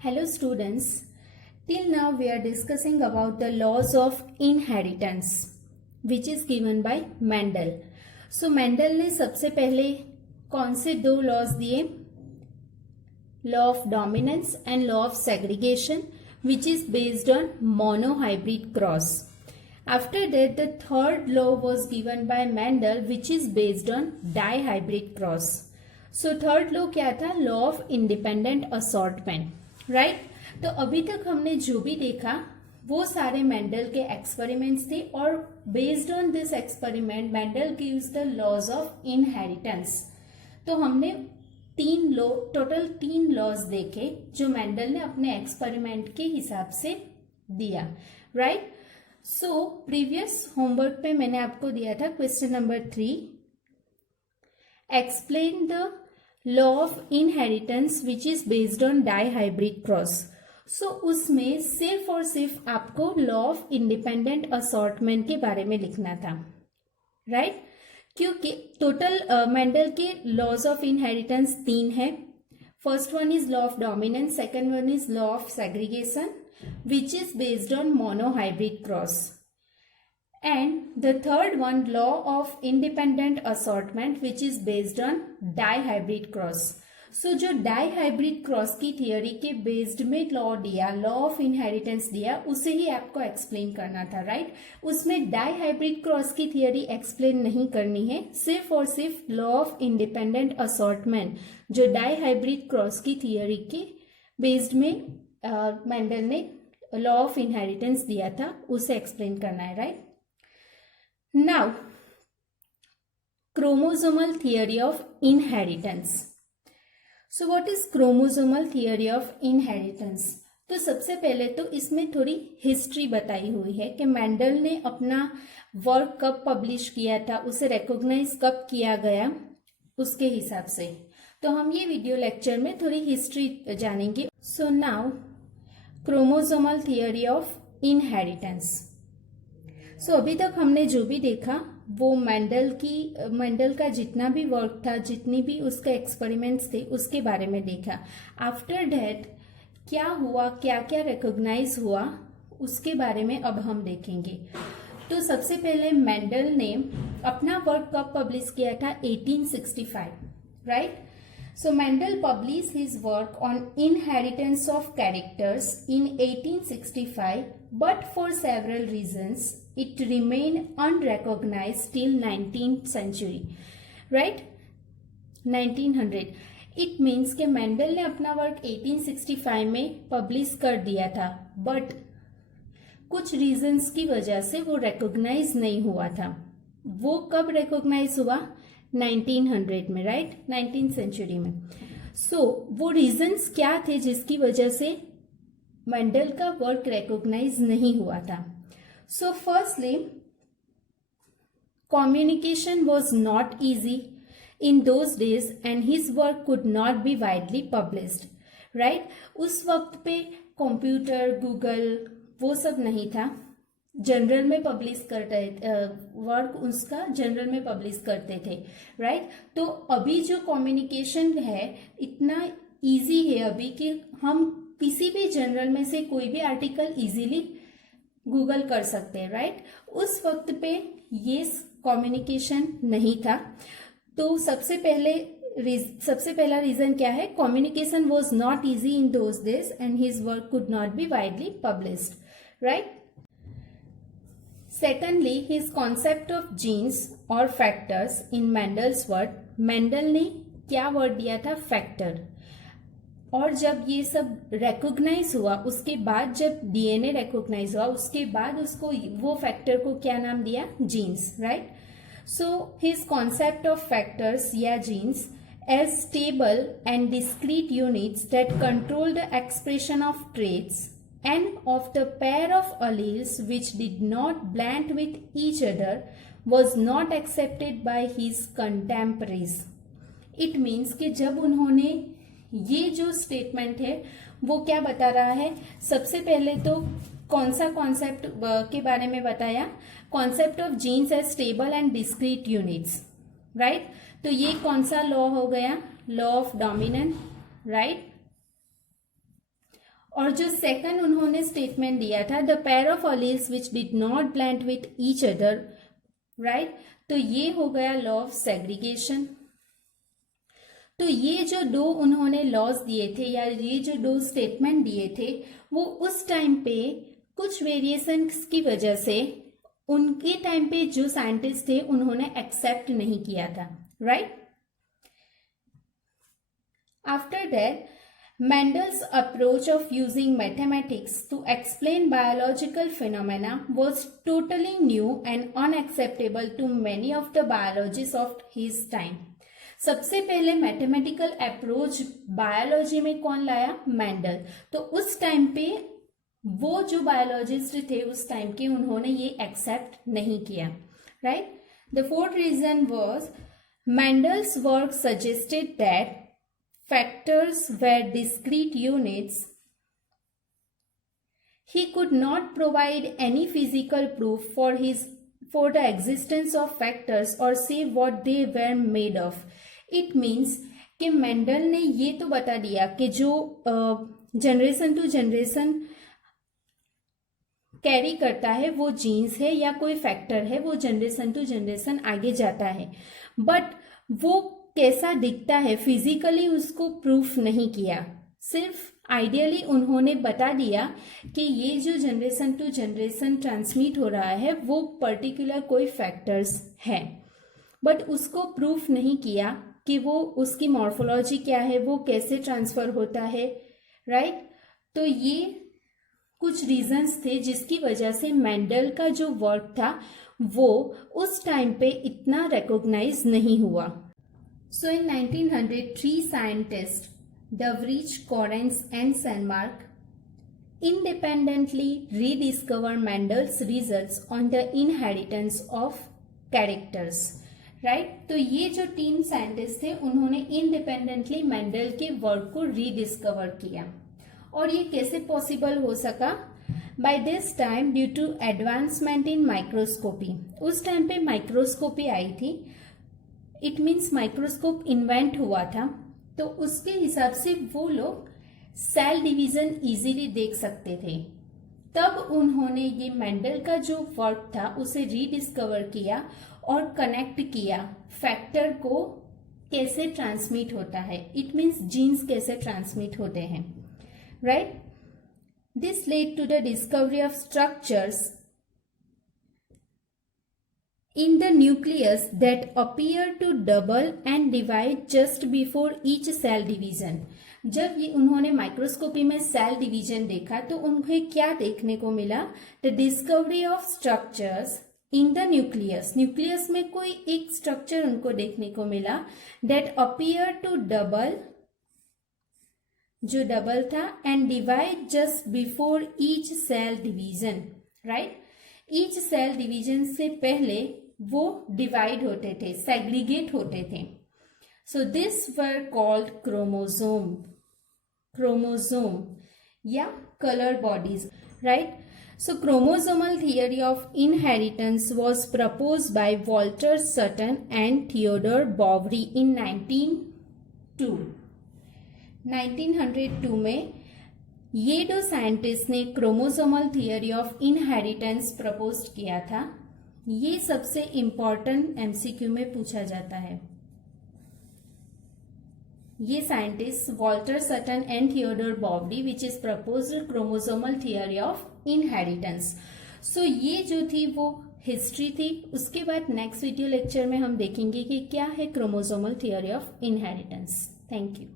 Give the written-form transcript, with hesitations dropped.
Hello students, till now we are discussing about the laws of inheritance which is given by Mendel. So Mendel ने सबसे पहले कौन से दो laws दिए? Law of dominance and law of segregation which is based on monohybrid cross. After that the third law was given by Mendel which is based on dihybrid cross. So third law क्या था? Law of independent assortment. Right तो अभी तक हमने जो भी देखा वो सारे मेंडल के एक्सपेरिमेंट्स थे और based on this experiment Mendel gives the laws of inheritance. तो हमने टोटल तीन लॉज देखे जो मेंडल ने अपने एक्सपेरिमेंट के हिसाब से दिया. राइट सो प्रीवियस होमवर्क पे मैंने आपको दिया था question number 3, explain the law of inheritance which is based on dihybrid cross. So उसमें सिर्फ और सिर्फ आपको लॉ ऑफ इंडिपेंडेंट असॉर्टमेंट के बारे में लिखना था. राइट क्योंकि टोटल मेंडल के लॉज ऑफ इनहेरिटेंस 3 है. First one is law of dominance, second one is law of segregation which is based on monohybrid cross, and the third one law of independent assortment which is based on dihybrid cross. So जो dihybrid cross की theory के based में law दिया, law of inheritance दिया, उसे ही आपको explain करना था. राइट उसमें डाइहाइब्रिड क्रॉस की थियोरी एक्सप्लेन नहीं करनी है, सिर्फ और सिर्फ लॉ ऑफ इंडिपेंडेंट असॉर्टमेंट जो डाइहाइब्रिड क्रॉस की थियोरी के बेस्ड में मेंडल ने लॉ ऑफ इनहेरिटेंस दिया था उसे एक्सप्लेन करना है. Right Now, chromosomal theory of inheritance. So what is chromosomal theory of inheritance? तो सबसे पहले तो इसमें थोड़ी हिस्ट्री बताई हुई है कि मेंडल ने अपना वर्क कब पब्लिश किया था, उसे रिकॉग्नाइज कब किया गया, उसके हिसाब से. तो हम ये वीडियो लेक्चर में थोड़ी हिस्ट्री जानेंगे. So now chromosomal theory of inheritance. So अभी तक हमने जो भी देखा वो मेंडल का जितना भी वर्क था, जितनी भी उसके एक्सपेरिमेंट्स थे उसके बारे में देखा. आफ्टर दैट क्या हुआ, क्या क्या रिकॉग्नाइज हुआ, उसके बारे में अब हम देखेंगे. तो सबसे पहले मेंडल ने अपना वर्क कब पब्लिश किया था? 1865. Right So Mendel published his work on inheritance of characters in 1865, but for several reasons it remained unrecognized till 19th century. Right? 1900. It means कि मेंडल ने अपना वर्क 1865 में पब्लिश कर दिया था, बट कुछ रीजंस की वजह से वो रिकॉग्नाइज नहीं हुआ था. वो कब रिकॉग्नाइज हुआ? 1900 में. राइट 19th सेंचुरी में. सो वो रीजंस क्या थे जिसकी वजह से मेंडल का वर्क रिकॉग्नाइज नहीं हुआ था? So firstly communication was not easy in those days and his work could not be widely published. Right उस वक्त पे कंप्यूटर, गूगल वो सब नहीं था. जनरल में पब्लिश करते वर्क उसका जनरल में पब्लिश करते थे. राइट तो अभी जो कम्युनिकेशन है इतना इजी है अभी कि हम किसी भी जनरल में से कोई भी आर्टिकल इजीली गूगल कर सकते हैं. राइट उस वक्त पे ये कम्युनिकेशन नहीं था. तो सबसे पहला रीजन क्या है? Communication was not easy in those days and his work could not be widely published. Right Secondly, his concept of genes or factors in Mendel's work. Mendel ने क्या वर्ड दिया था? फैक्टर. और जब ये सब रिकॉग्नाइज हुआ उसके बाद, जब डीएनए रिकॉग्नाइज हुआ उसके बाद उसको वो फैक्टर को क्या नाम दिया? Genes. Right so his concept of factors या genes as stable and discrete units that control the expression of traits and of the pair of alleles which did not blend with each other was not accepted by his contemporaries. It means कि जब उन्होंने ये जो statement है वो क्या बता रहा है? सबसे पहले तो कौन सा कॉन्सेप्ट के बारे में बताया? Concept of genes as stable and discrete units. Right तो ये कौन सा लॉ हो गया? Law of dominance. राइट और जो सेकंड उन्होंने स्टेटमेंट दिया था, the pair of alleles which did not blend with each other, right. तो ये हो गया लॉ ऑफ सेग्रीगेशन। तो ये जो दो उन्होंने लॉज दिए थे या ये जो दो स्टेटमेंट दिए थे, वो उस टाइम पे कुछ वेरिएशंस की वजह से उनके टाइम पे जो साइंटिस्ट थे उन्होंने एक्सेप्ट नहीं किया था, right. After that Mendel's approach of using mathematics to explain biological phenomena was totally new and unacceptable to many of the biologists of his time. सबसे पहले मैथमेटिकल अप्रोच बायोलॉजी में कौन लाया? मेंडल। तो उस टाइम पे वो जो बायोलॉजिस्ट थे उस टाइम के, उन्होंने ये एक्सेप्ट नहीं किया, right. The fourth reason was Mendel's work suggested that factors were discrete units. He could not provide any physical proof for the existence of factors or say what they were made of. It means कि Mendel ने ये तो बता दिया कि जो generation to generation carry करता है वो जीन्स है या कोई फैक्टर है, वो जनरेशन टू जनरेशन आगे जाता है, बट वो कैसा दिखता है फिजिकली उसको प्रूफ नहीं किया। सिर्फ आइडियली उन्होंने बता दिया कि ये जो जनरेशन टू जनरेशन ट्रांसमिट हो रहा है वो पर्टिकुलर कोई फैक्टर्स है, बट उसको प्रूफ नहीं किया कि वो उसकी मॉर्फोलॉजी क्या है, वो कैसे ट्रांसफर होता है, राइट। तो ये कुछ रीजंस थे जिसकी वजह से मेंडल का जो वर्क था वो उस टाइम पे इतना रिकॉग्नाइज नहीं हुआ। So in 1900, 3 scientists, Davrich, Correns and Sandmark, independently rediscovered Mendel's results on the inheritance of characters, right? तो ये जो 3 साइंटिस्ट थे उन्होंने इंडिपेंडेंटली मेंडल के वर्क को रीडिस्कवर किया। और ये कैसे पॉसिबल हो सका? By this time, due to advancement in microscopy, उस टाइम पे माइक्रोस्कोपी आई थी, इट मीन्स माइक्रोस्कोप इन्वेंट हुआ था, तो उसके हिसाब से वो लोग सेल डिवीजन इजीली देख सकते थे। तब उन्होंने ये मेंडल का जो वर्क था उसे रीडिस्कवर किया और कनेक्ट किया फैक्टर को कैसे ट्रांसमिट होता है, इट मीन्स जीन्स कैसे ट्रांसमिट होते हैं, right. This led to the discovery of structures in the nucleus that appear to double and divide just before each cell division. जब ये उन्होंने माइक्रोस्कोपी में सेल डिवीजन देखा तो उन्हें क्या देखने को मिला? The discovery of structures in the nucleus. Nucleus में कोई एक स्ट्रक्चर उनको देखने को मिला दैट अपीयर टू डबल, जो डबल था, and divide just before each cell division, right. Each cell division से पहले वो डिवाइड होते थे, सेग्रीगेट होते थे। So this were called chromosome, chromosome या colour bodies, right. So chromosomal theory of inheritance was propose by Walter Sutton and Theodore बॉवरी इन 1902 में ये दो साइंटिस्ट ने chromosomal theory of inheritance propose किया था। ये सबसे इंपॉर्टेंट एमसीक्यू में पूछा जाता है। ये scientist Walter Sutton and Theodore Boveri which is proposed chromosomal theory of inheritance. So ये जो थी वो हिस्ट्री थी। उसके बाद नेक्स्ट वीडियो लेक्चर में हम देखेंगे कि क्या है chromosomal theory of inheritance. Thank you.